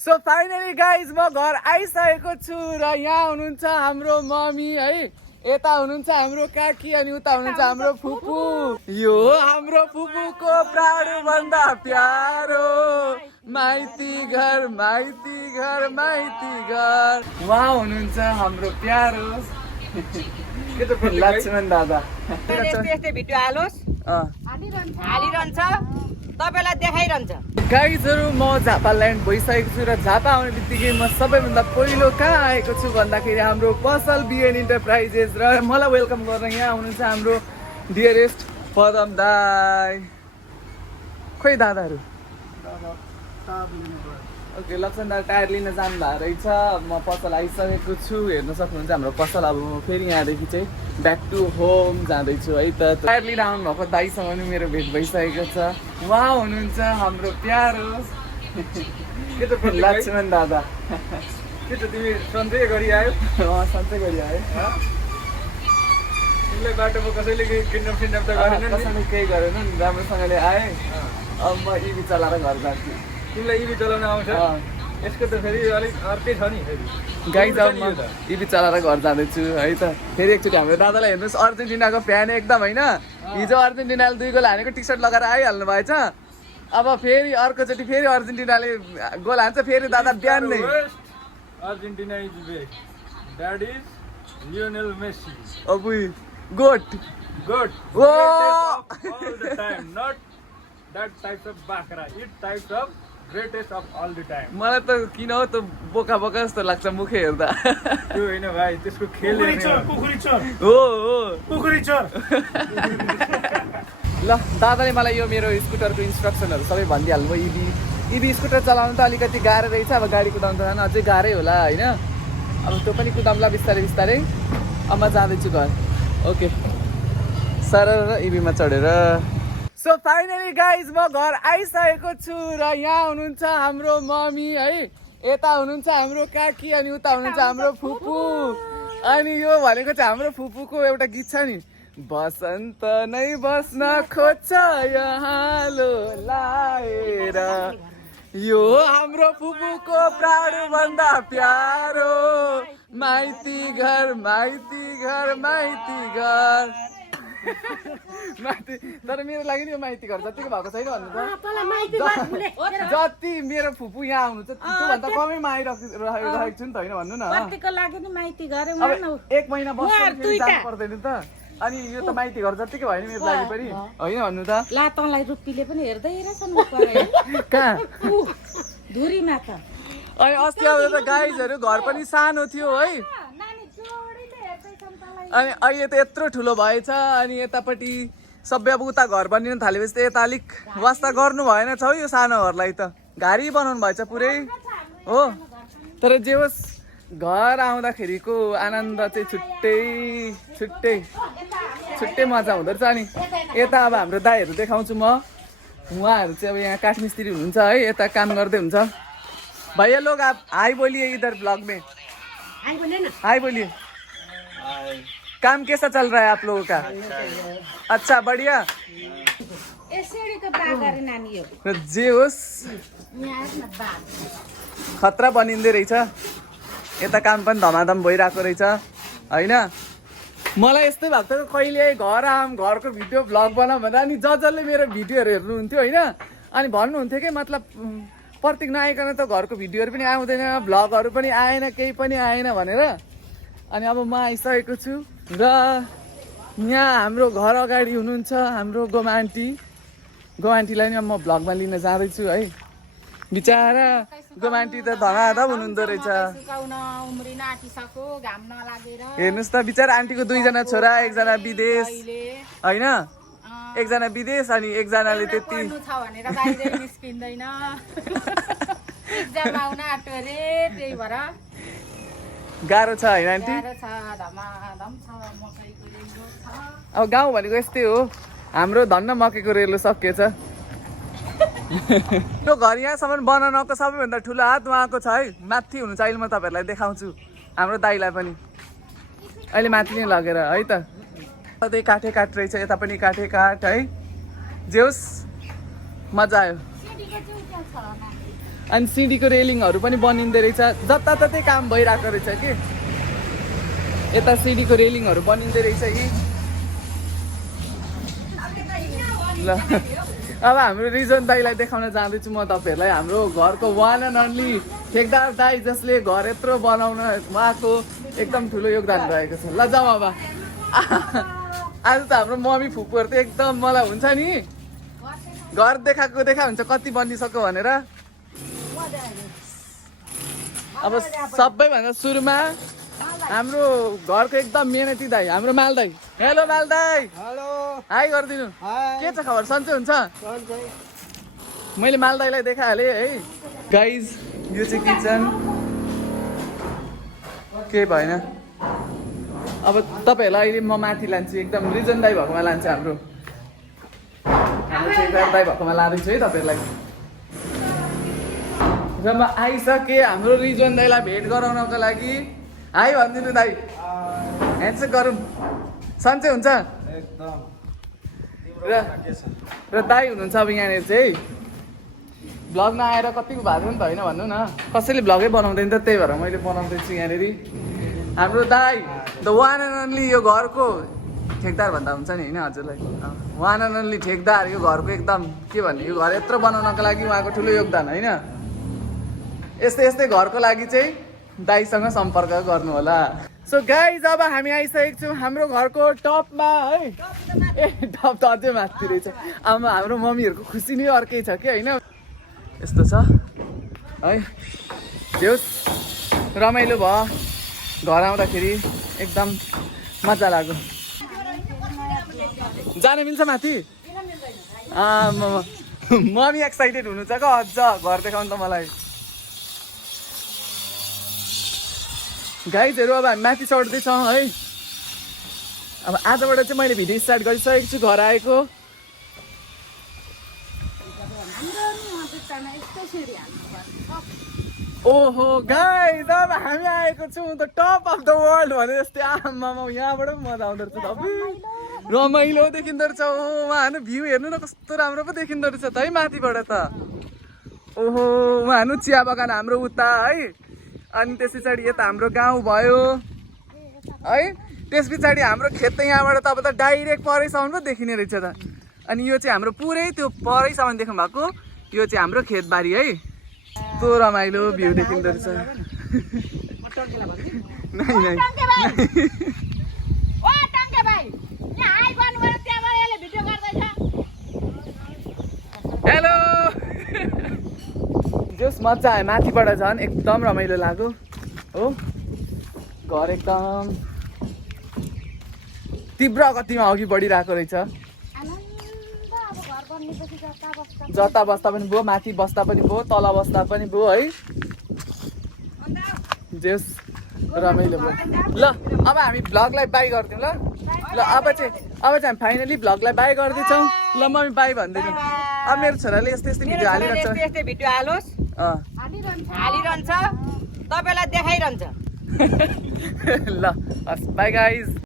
So finally guys म घर आइसकेको छु र यहाँ हुनुहुन्छ हाम्रो मम्मी है, यता हुनुहुन्छ हाम्रो काकी अनि उता हुनुहुन्छ हाम्रो फुपू। यो हाम्रो फुपूको प्राणो भन्दा प्यारो माइती घर माइती घर माइती घर। उहाँ हुनुहुन्छ हाम्रो प्यारो लक्ष्मण दादा। यस्तै भिडियो हालिरहन्छ तपाईलाई देखाइरहन्छ। गाइजहरू म झापा ल्यान्ड भइसकेको छु र झापा आउने बित्तिकै म सबैभन्दा पहिलो कहाँ आएको छु भन्दाखेरि हाम्रो पसल बिएन इन्टरप्राइजेस र मलाई वेलकम गर्न यहाँ हुनुहुन्छ हाम्रो डियरेस्ट पदम दाई। खोइ दादाहरू ओके लक्ष्मण दा टायर लिन जानु भएको रहेछ। म पसल आइसकेको छु, हेर्न सक्नुहुन्छ हाम्रो पसल। अब म फेरि यहाँदेखि चाहिँ ब्याक टु होम जाँदैछु है त। टायर लिन आउनुभएको दाइसँग पनि मेरो भेट भइसकेको छ। उहाँ हुनुहुन्छ हाम्रो प्यारो लक्ष्मण दादा। के त तिमी सन्चै गरी आयो? सन्चै गरी आयो। तिमीलाई बाटोमा कसैले किडन्याप सिडन्याप त गरेन नि? कसैले केही गरेन नि, राम्रोसँगले आएँ। अब म इभी चलाएर घर जान्छु। तिमीलाई इभी चलाउन आउँछ? यसको त फेरि अलिक अर्कै छ नि फेरि। गाइज अब म इभी चलाएर घर जाँदैछु है त। फेरि एकचोटि हाम्रो दादालाई हेर्नुहोस्, अर्जेन्टिनाको फ्यान एकदम होइन। हिजो अर्जेन्टिनाले 2 गोल हानेको टी सर्ट लगाएर आइहाल्नु भएछ। अब फेरि अर्कोचोटि फेरि अर्जेन्टिनाले गोल हान्छ फेरि दादा बिहान नै। Argentina is best, that is Lionel Messi. अबुई गोट गुड ओ all the time, not that types of bakra, it types of greatest of all the time. मलाई त किन हो त बोका बोका जस्तो लाग्छ मुखे हेर्दा। त्यो होइन भाइ, त्यसको खेल हो हो पुखुरी चोर। ल दादाले मलाई यो मेरो स्कुटरको इन्स्ट्रक्सनहरू सबै भनिदिइहाल्नु भयो। इभी स्कुटर चलाउनु त अलिकति गाह्रो रहेछ, अब गाडी कुदाउनु त झन् अझै गाह्रै होला होइन। अब त्यो पनि कुदाउँला बिस्तारै बिस्तारै। अब म जाँदैछु घर। ओके सर इभीमा चढेर। सो फाइनली गाइज म घर आइसकेको छु र यहाँ हुनुहुन्छ हाम्रो मम्मी है, यता हुनुहुन्छ हाम्रो काकी अनि उता हुनुहुन्छ हाम्रो फुपू। अनि यो भनेको चाहिँ हाम्रो फुपूको एउटा गीत छ नि, बसन्त नै बस्न खोज्छ यहाँ लो लाएर। यो हाम्रो फुपूको प्राणो भन्दा प्यारो माइती घर माइती घर माइती घर माइती। तर मेरो लागि नि यो माइती घर जतिको भएको छैन भन्नु त। जति मेरो फुपू यहाँ आउनु छ त्योभन्दा कमैमा आइरहेको छु नि त होइन भन्नु न। अब 1 महिना बस्नु जानु पर्दैन त। अनि यो त माइती घर जतिकै भयो नि मेरो लागि पनि होइन भन्नु त। ला तँलाई रुप्पीले पनि हेर्दै रहेछन् कहाँ धुरीमा त। अनि अस्ति आउँदा त गाइजहरू घर पनि सानो थियो है, अनि अहिले त यत्रो ठुलो भएछ। अनि यतापट्टि सबै अब उता घर बनिन थालेपछि त यता अलिक वास्ता गर्नु भएन छ यो सानो घरलाई त, घारी बनाउनु भएछ पुरै हो। तर जे होस् घर आउँदाखेरिको आनन्द चाहिँ छुट्टै मजा हुँदो रहेछ। अनि यता अब हाम्रो दाइहरू देखाउँछु म, उहाँहरू चाहिँ अब यहाँ काठमिस्त्री हुनुहुन्छ है, यता काम गर्दै हुन्छ। भैया लोग आप हाई बोलिए इधर ब्लॉग में, हाई बोलिए। काम कैसा चल रहा है आप लोगों का? अच्छा बढ़िया। जे होस् खतरा बनिँदै रहेछ, यता काम पनि धमाधम भइरहेको रहेछ होइन। मलाई यस्तै भएको थियो कहिले घर घरको भिडियो भ्लग बनाऊ भन्दा, अनि जसले मेरो भिडियोहरू हेर्नुहुन्थ्यो होइन, अनि भन्नुहुन्थ्यो कि मतलब प्रत्येक नआइकन त घरको भिडियोहरू पनि आउँदैन, भ्लगहरू पनि आएन, केही पनि आएन भनेर। अनि अब म आइसकेको छु र यहाँ हाम्रो घर अगाडि हुनुहुन्छ हाम्रो गोमा आन्टीलाई नि म भ्लगमा लिन जाँदैछु है। बिचारा गोमा आन्टी त धमाधम हुनुहुँदो रहेछ। हेर्नुहोस् त बिचारा आन्टीको 2 जना छोरा, 1 जना विदेश होइन, 1 जना विदेश अनि 1 जनाले त्यति गाह्रो छ होइन आन्टी। अब गाउँ भनेको यस्तै हो, हाम्रो धन्न मकैको रेलो सकिएछ। यो घर यहाँसम्म बनाउनको सबैभन्दा ठुलो हात उहाँको छ है, माथि हुनुहुन्छ। अहिले म तपाईँहरूलाई देखाउँछु हाम्रो दाइलाई पनि, अहिले माथि नै लगेर है त। त्यही काठै काठ रहेछ, यता पनि काठै काठ है। जे होस् मजा आयो। अनि सिडीको रेलिङहरू पनि बनिँदो रहेछ, जताततै काम भइरहेको रहेछ कि। यता सिडीको रेलिङहरू बनिँदो रहेछ कि। ल अब हाम्रो रिजन दाईलाई देखाउन जाँदैछु म तपाईँहरूलाई, हाम्रो घरको वान एन्ड अन्ली ठेकदार दाई जसले घर यत्रो बनाउन उहाँको एकदम ठुलो योगदान रहेको छ। ल जाउँ अब। आज त हाम्रो मम्मी फुपूहरू त एकदम मलाई हुन्छ नि घर देखाएको देखा हुन्छ कति बनिसक्यो भनेर। अब सबैभन्दा सुरुमा हाम्रो घरको एकदम मेहनती दाई हाम्रो माल दाई। हेलो माल दाई। हेलो हाई गरिदिनु। के छ खबर, सन्चै हुन्छ? मैले माल दाईलाई देखाइहालेँ है। गाइज यो चाहिँ किचन, केही भएन। अब तपाईँहरूलाई अहिले म माथि लान्छु, एकदम रिजन दाई भएकोमा लान्छु। हाम्रो ठेकदार दाई भएकोमा लाँदैछु है तपाईँहरूलाई। र म आइसकेँ हाम्रो रिजन दाईलाई भेट गराउनको लागि। हाई भनिदिनु दाई, ह्यान्डसेक गरौँ। सन्चै हुन्छ? एकदम। र दाई हुनुहुन्छ अब यहाँनिर चाहिँ भ्लगमा आएर कतिको भएको नि त होइन भन्नु न, कसैले भ्लगै बनाउँदैन त, त्यही भएर मैले बनाउँदैछु यहाँनिर। हाम्रो दाई द वान एन्ड ओन्ली, यो घरको ठेकदार भन्दा हुन्छ नि होइन हजुरलाई, वान एन्ड ओन्ली ठेकदार, यो घरको एकदम के भन्ने, यो घर यत्रो बनाउनको लागि उहाँको ठुलो योगदान होइन। यस्तै यस्तै घरको लागि चाहिँ दाईसँग सम्पर्क गर्नु होला। सो गाइज अब हामी आइसकेको छौँ हाम्रो घरको टपमा है। ए टप त अझै माथि रहेछ। अब हाम्रो मम्मीहरूको खुसी नै अर्कै छ कि होइन। यस्तो छ है, जो रमाइलो भयो, घर आउँदाखेरि एकदम मजा लाग्यो। जानु मिल्छ माथि? मम्मी एक्साइटेड हुनु छ क्या अझ घर देखाउनु त मलाई। गाइजहरू अब हामी माथि चढ्दैछौँ है। अब आजबाट चाहिँ मैले भिडियो स्टार्ट गरिसकेको छु घर आएको। ओहो गाइज अब हामी आएको छौँ the top of the world भने जस्तै। आमामा यहाँबाट पनि मजा आउँदो रहेछ त, रमाइलो देखिँदो रहेछ। उहाँ भ्यू हेर्नु न कस्तो राम्रो पो देखिँदो रहेछ त है माथिबाट त। ओहो उहाँ चिया बगान हाम्रो उता है, अनि त्यस पछाडि यता हाम्रो गाउँ भयो है, त्यस पछाडि हाम्रो खेत त यहाँबाट त अब त डाइरेक्ट परैसम्म पो देखिने रहेछ त। अनि यो चाहिँ हाम्रो पुरै त्यो परैसम्म देख्नु भएको, यो चाहिँ हाम्रो खेतबारी है। त्यो रमाइलो भ्यू देखिँदो रहेछ। हेलो जस मजा आयो, माथिबाट झन् एकदम रमाइलो लाग्यो हो। घर एकदम तीव्र गतिमा अघि बढिरहेको रहेछ। जता बस्दा पनि भयो, माथि बस्दा पनि भयो, तल बस्दा पनि भयो है। जेस रमाइलो भयो। ल अब हामी भ्लगलाई बाई गरिदिउँ ल। ल अब चाहिँ हामी फाइनली भ्लगलाई बाई गर्दैछौँ। ल मम्मी बाई भनिदिनु। अब मेरो छोराले यस्तै यस्तै भिडियो हालिरहेछ। यस्तै भिडियो हालोस्, हालिरहन्छ, तपाईँलाई देखाइरहन्छ। ल हस् बाई गाइज।